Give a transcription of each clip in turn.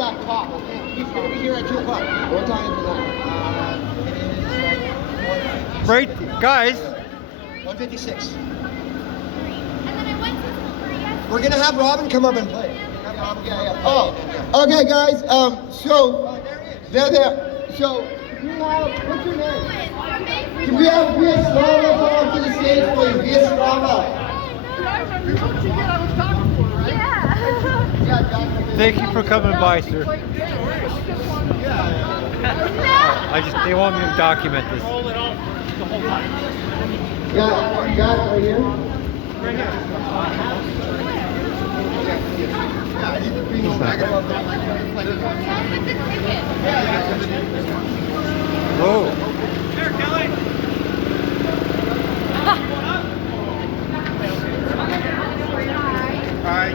that cop, okay? He's gonna be here at 2 o'clock. What time is that? Right, guys. 1:56. We're gonna have Robin come up and play. Yeah. Oh, okay, guys. So there. So we have. What's your name? Can we have Slava come up to the stage, please? Slava. Yeah. Thank you for coming by, sir. They want me to document this. Roll it off the whole time. Yeah, right here. Right here. Whoa. Here, Kelly. Hi.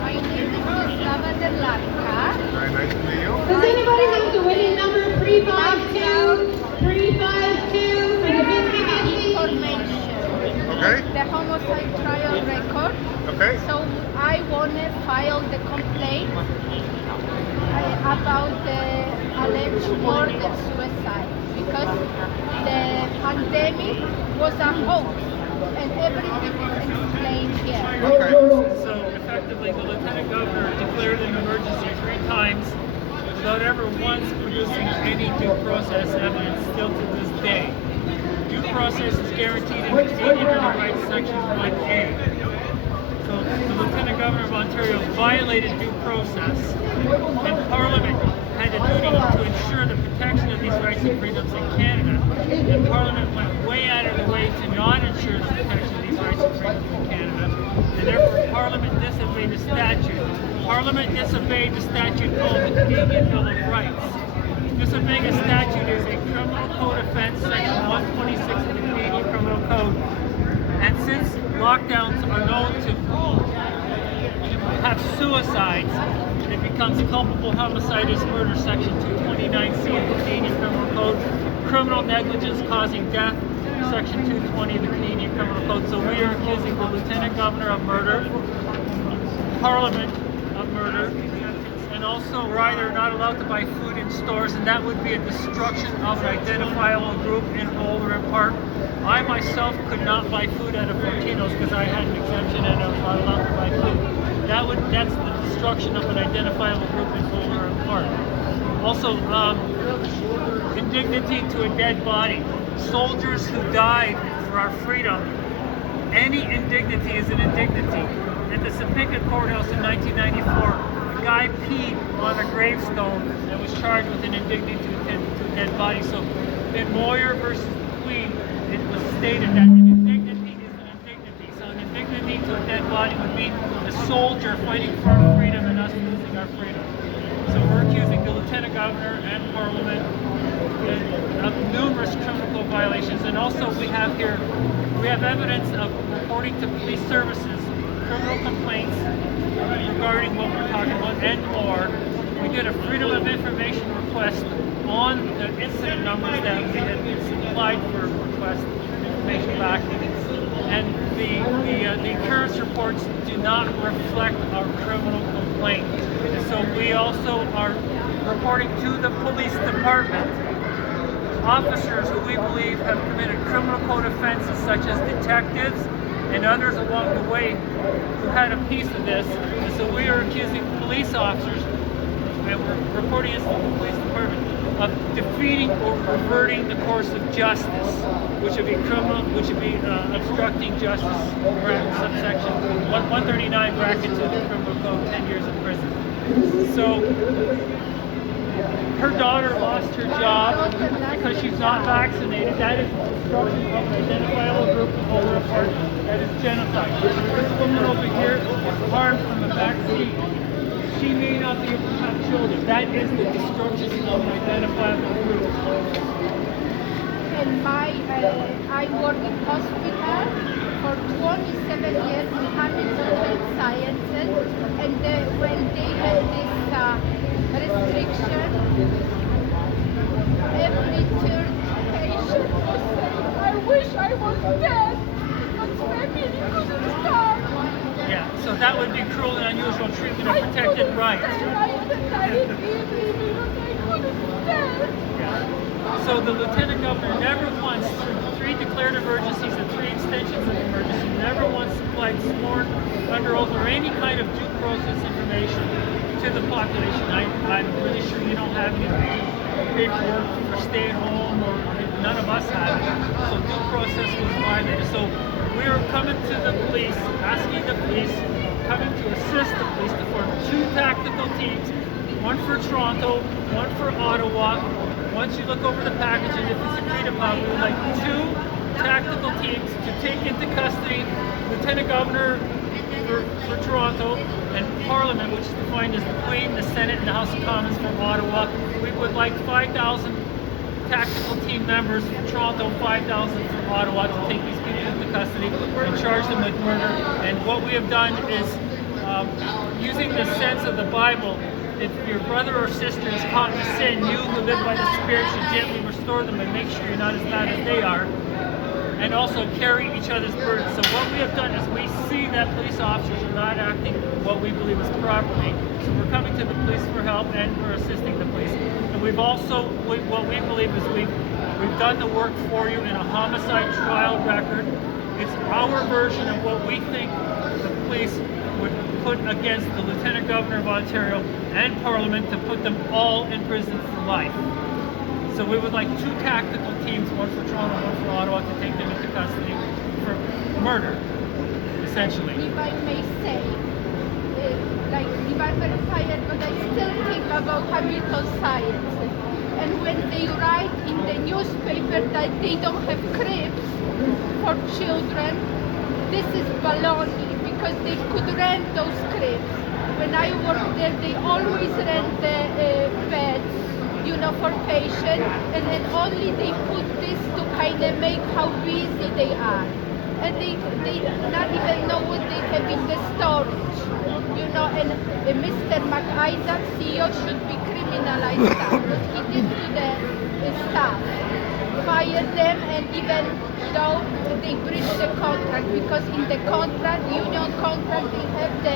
My name is Slava Derlanka. Very nice to meet you. Does anybody have the winning number 352? 352 for the Biscuit Information. Okay. The homicide trial record. Okay. So I want to file the complaint about the alleged murder suicide because the pandemic was a hoax and everything is explained here. Okay. So effectively, the Lieutenant Governor declared an emergency 3 times without ever once producing any due process evidence still to this day. Due process is guaranteed in the Canadian Human Rights Section 1A. So the Lieutenant Governor of Ontario violated due process, and Parliament had a duty to ensure the protection of these rights and freedoms in Canada. And Parliament went way out of the way to not ensure the protection of these rights and freedoms in Canada, and therefore Parliament disobeyed the statute. Parliament disobeyed the statute called the Canadian Bill of Rights. Disobeying a statute is a criminal code offense, section 126 of the Canadian Criminal Code. And since lockdowns are known to have suicides, it becomes culpable homicide as murder, section 229C of the Canadian Criminal Code. Criminal negligence causing death, section 220 of the Canadian Criminal Code. So we are accusing the Lieutenant Governor of murder, Parliament of murder, and also we're either not allowed to buy food in stores, and that would be a destruction of an identifiable group in whole or in part. I myself could not buy food at a Fortino's because I had an exemption and I was not allowed to buy food. That's the destruction of an identifiable group in whole or in part. Also, indignity to a dead body. Soldiers who died for our freedom, any indignity is an indignity. At the Topeka courthouse in 1994, a guy peed on a gravestone and was charged with an indignity to a dead body. So in Moyer versus Queen, it was stated that an indignity is an indignity. So an indignity to a dead body would mean a soldier fighting for our freedom and us losing our freedom. So we're accusing the Lieutenant Governor and Parliament of numerous criminal violations. And also we have evidence of reporting to police services criminal complaints regarding what we're talking about and more. We did a Freedom of Information request on the incident numbers that we had supplied for request information back, and the occurrence reports do not reflect our criminal complaint. And so we also are reporting to the police department officers who we believe have committed criminal code offenses, such as detectives and others along the way who had a piece of this. And so we are accusing police officers, and we're reporting this to the police department, of defeating or reverting the course of justice, which would be criminal, which would be obstructing justice, subsection 139 bracket 2 of the criminal code, 10 years in prison. So her daughter lost her job because she's not vaccinated. That is destruction of an identifiable group of older apart. That is genocide. This woman over here is harmed from a vaccine. She may not be able to have children. That is the destruction of an identifiable group. And I work in hospital for 27 years in Hamilton Sciences, and when they had this restriction, every third patient was saying, I wish I was dead, but family couldn't start. Yeah, So that would be cruel and unusual treatment of protected rights. So the Lieutenant Governor never once, through 3 declared emergencies and 3 extensions of emergency, never once supplied sworn, under oath, or any kind of due process information to the population. I'm really sure you don't have any paperwork for stay at home, or none of us have it. So due process was violated. So we are coming to the police, asking the police, coming to assist the police to form 2 tactical teams, one for Toronto, one for Ottawa. Once you look over the package and if it's agreed upon, we would like 2 tactical teams to take into custody Lieutenant Governor for Toronto and Parliament, which is defined as the Queen, the Senate, and the House of Commons for Ottawa. We would like 5,000 tactical team members from Toronto, 5,000 from Ottawa to take these people into custody and charge them with murder. And what we have done is, using the sense of the Bible, if your brother or sister is caught in sin, you who live by the Spirit should gently restore them and make sure you're not as bad as they are, and also carry each other's burdens. So what we have done is we see that police officers are not acting what we believe is properly. So we're coming to the police for help and we're assisting the police. And we've also, what we believe is we've done the work for you in a homicide trial record. It's our version of what we think the police would put against the Lieutenant Governor of Ontario and Parliament to put them all in prison for life. So we would like 2 tactical teams, one for Toronto, one for Ottawa, to take them into custody for murder, essentially. If I may say, like, if I'm very tired, but I still think about Hamilton science. And when they write in the newspaper that they don't have cribs for children, this is baloney, because they could rent those cribs. When I worked there, they always rent the beds, you know, for patients, and then only they put this to kind of make how busy they are. And they not even know what they have in the storage, you know, and Mr. McIsaac, CEO, should be criminalized now, what he did to the staff. Fire them, and even though they breach the contract, because in the contract, union contract, they have the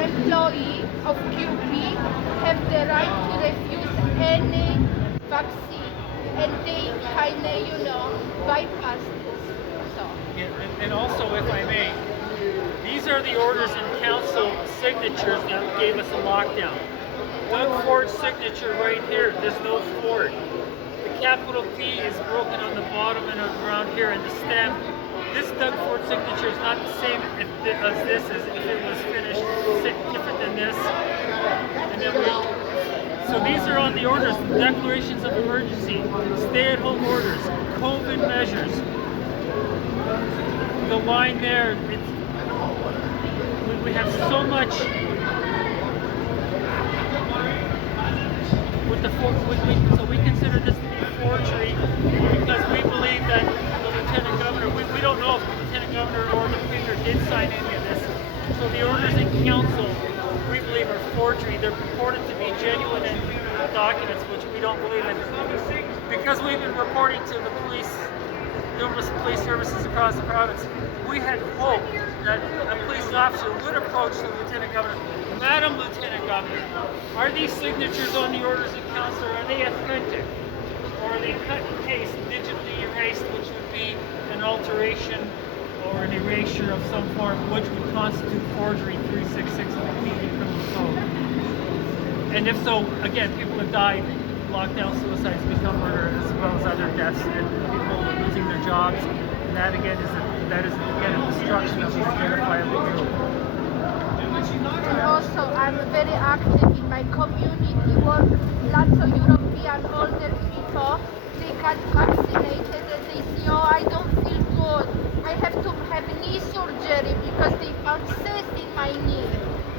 employee of QP have the right to refuse any vaccine, and they kind of, you know, bypass this. So. Yeah, and also, if I may, these are the orders and council signatures that gave us a lockdown. Doug Ford's signature right here, there's no Ford. The capital D is broken on the bottom and around here, and the stem. This Doug Ford signature is not the same as this, as if it was finished, different than this. And then so these are on the orders, declarations of emergency, stay-at-home orders, COVID measures. The line there, we have so much with the so we consider this to be forgery because we believe that the Lieutenant Governor, we don't know if the Lieutenant Governor or the Premier did sign any of this. So the orders in council, we believe, are forgery. They're purported to be genuine and documents, which we don't believe in. Because we've been reporting to the police, numerous police services across the province, we had hoped that a police officer would approach the Lieutenant Governor. Madam Lieutenant Governor, are these signatures on the orders in council, are they authentic? Or are they cut and paste, digitally erased, which would be an alteration or an erasure of some form, which would constitute forgery 366 of the Canadian Criminal Code? And if so, again, people have died, lockdown suicides become murder, as well as other deaths, and people are losing their jobs. And that again is a destruction of these identifiable group. And also, I'm very active in my community work. Lots of European older people, they got vaccinated and they say, oh, I don't feel good. I have to have knee surgery because they found cyst in my knee.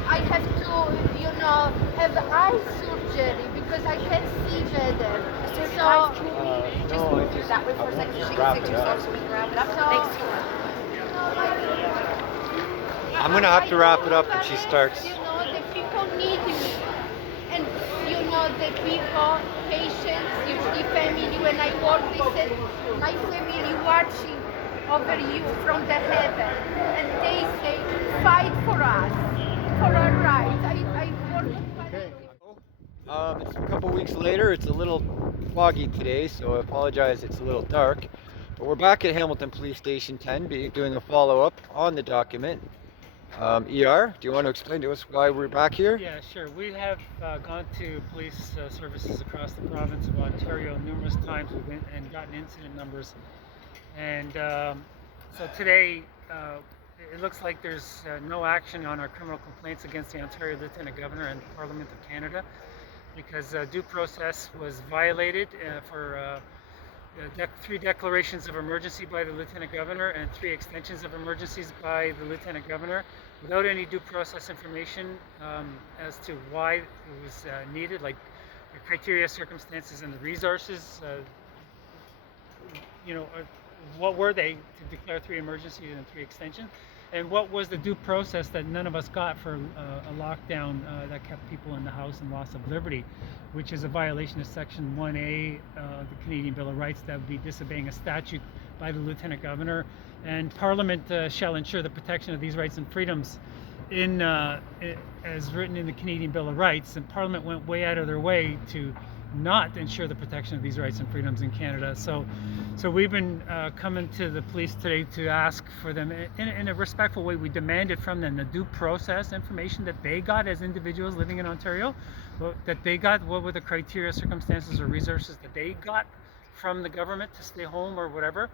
I have to, you know, have eye surgery because I can't see better. So, That way for a second, she can say 2 songs so we can wrap it up. Thanks so much. I'm gonna have to wrap it up when she starts. You know, the people need me. And you know, the people, patients, usually family, when I work, they said, my family watching, over you from the heaven, and they say, fight for us, for our rights. I work It's a couple weeks later. It's a little foggy today, so I apologize. It's a little dark. But we're back at Hamilton Police Station 10, doing a follow-up on the document. ER, do you want to explain to us why we're back here? Yeah, sure. We have gone to police services across the province of Ontario numerous times and gotten incident numbers. And so today, it looks like there's no action on our criminal complaints against the Ontario Lieutenant Governor and Parliament of Canada because due process was violated for 3 declarations of emergency by the Lieutenant Governor and 3 extensions of emergencies by the Lieutenant Governor without any due process information as to why it was needed, like the criteria, circumstances, and the resources. What were they to declare 3 emergencies and 3 extensions? And what was the due process that none of us got for a lockdown that kept people in the house and loss of liberty, which is a violation of Section 1A of the Canadian Bill of Rights. That would be disobeying a statute by the Lieutenant Governor. And Parliament shall ensure the protection of these rights and freedoms as written in the Canadian Bill of Rights. And Parliament went way out of their way to not ensure the protection of these rights and freedoms in Canada. So we've been coming to the police today to ask for them in a respectful way. We demanded from them the due process information that they got as individuals living in Ontario, that they got, what were the criteria, circumstances, or resources that they got from the government to stay home or whatever.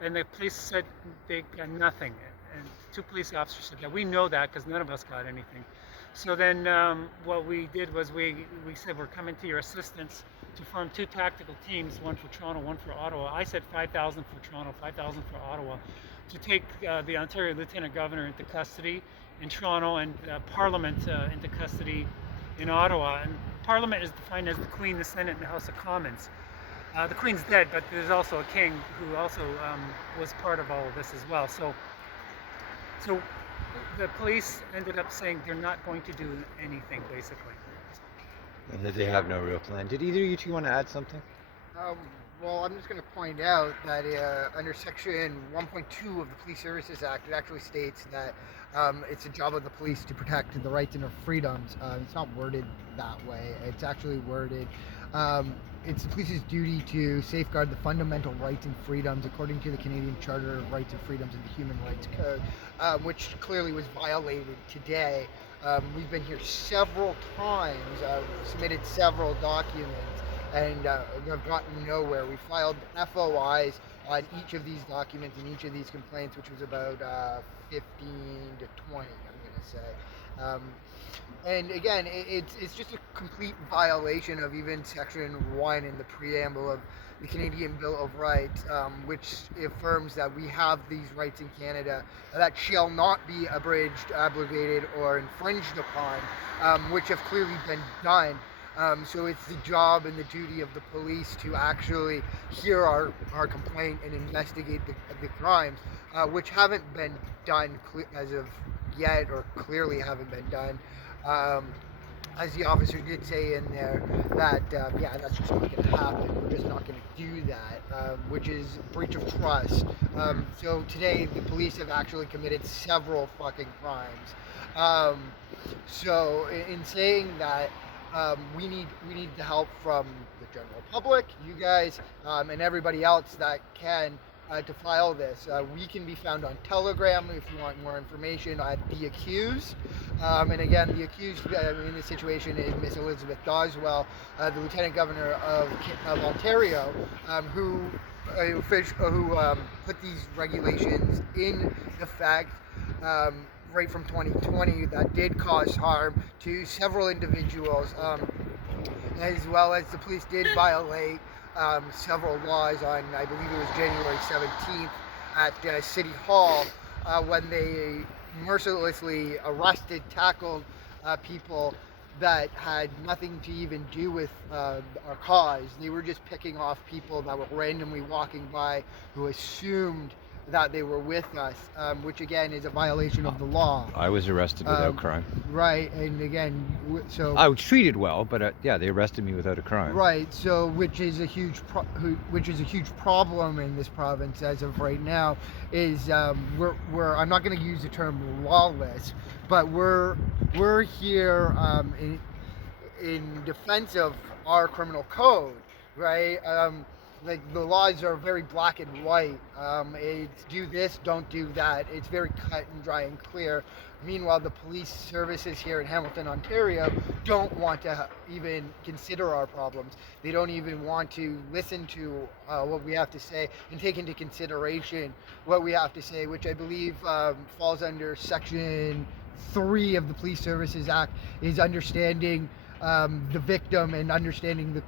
And the police said they got nothing. And 2 police officers said that. We know that because none of us got anything. So then what we did was we said we're coming to your assistance to form 2 tactical teams, one for Toronto, one for Ottawa. I said 5,000 for Toronto, 5,000 for Ottawa, to take the Ontario Lieutenant Governor into custody in Toronto and Parliament into custody in Ottawa. And Parliament is defined as the Queen, the Senate, and the House of Commons. The Queen's dead, but there's also a king who also was part of all of this as well. So the police ended up saying they're not going to do anything, basically. And that they have no real plan. Did either of you 2 want to add something? Well, I'm just going to point out that under Section 1.2 of the Police Services Act, it actually states that it's a job of the police to protect the rights and the freedoms. It's not worded that way. It's actually worded, it's the police's duty to safeguard the fundamental rights and freedoms according to the Canadian Charter of Rights and Freedoms and the Human Rights Code, which clearly was violated today. We've been here several times, submitted several documents, and have gotten nowhere. We filed FOIs on each of these documents and each of these complaints, which was about 15 to 20, I'm going to say. And again, it's just a complete violation of even Section 1 in the preamble of the Canadian Bill of Rights, which affirms that we have these rights in Canada that shall not be abridged, abrogated, or infringed upon, which have clearly been done. So it's the job and the duty of the police to actually hear our complaint and investigate the crimes, which haven't been done as of yet, or clearly haven't been done. As the officer did say in there, that yeah, that's just not going to happen. We're just not going to do that, which is breach of trust. So today the police have actually committed several fucking crimes. So in saying that, we need the help from the general public, you guys, and everybody else that can to file this. We can be found on Telegram if you want more information at The Accused. And again, the accused in this situation is Miss Elizabeth Doswell, the Lieutenant Governor of Ontario, who put these regulations in effect right from 2020 that did cause harm to several individuals, as well as the police did violate several laws on, I believe it was January 17th at City Hall, when they mercilessly arrested, tackled people that had nothing to even do with our cause. They were just picking off people that were randomly walking by who assumed that they were with us, which again is a violation of the law. I was arrested without crime. Right, and again, so I was treated well, but yeah, they arrested me without a crime. right, so which is a huge problem in this province as of right now. Is we're I'm not going to use the term lawless, but we're here in defense of our criminal code, right? Like the laws are very black and white. It's do this, don't do that. It's very cut and dry and clear. Meanwhile, the police services here in Hamilton, Ontario, don't want to even consider our problems. They don't even want to listen to what we have to say and take into consideration what we have to say, which I believe falls under Section 3 of the Police Services Act, is understanding the victim and understanding the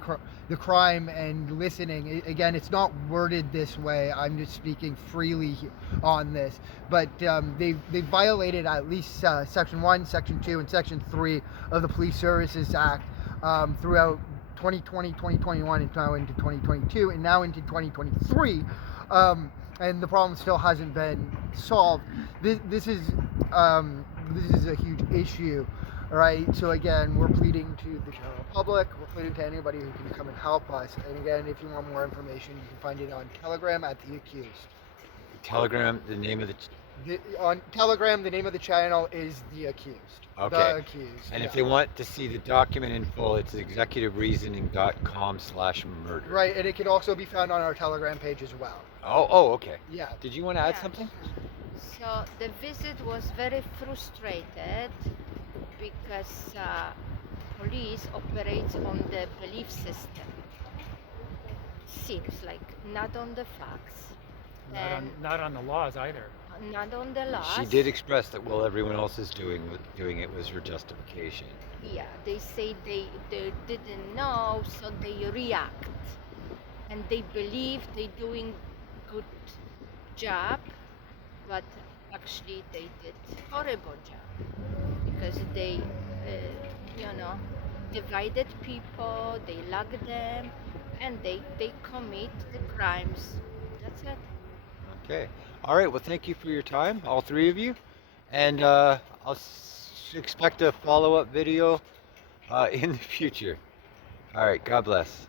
crime and listening. Again, it's not worded this way. I'm just speaking freely on this, but they violated at least Section 1, Section 2, and Section 3 of the Police Services Act throughout 2020, 2021, and now into 2022, and now into 2023. And the problem still hasn't been solved. This is a huge issue. All right, so again, we're pleading to the general public, we're pleading to anybody who can come and help us. And again, if you want more information, you can find it on Telegram at The Accused. Telegram, the name of on Telegram, the name of the channel is The Accused. Okay. The Accused. And yeah. if they want to see the document in full, it's executivereasoning.com/murder. Right, and it can also be found on our Telegram page as well. Oh, okay. Yeah. Did you want to add Yeah. something? So the visit was very frustrated because police operates on the belief system. Seems like not on the facts, and Not on the laws either. not on the laws. She did express that while everyone else is doing it was her justification. Yeah, they say they didn't know, so they react, and they believe they're doing good job, but actually they did horrible job because they, divided people, they lock them, and they commit the crimes. That's it. Okay. All right. Well, thank you for your time, all three of you, and expect a follow-up video in the future. All right. God bless.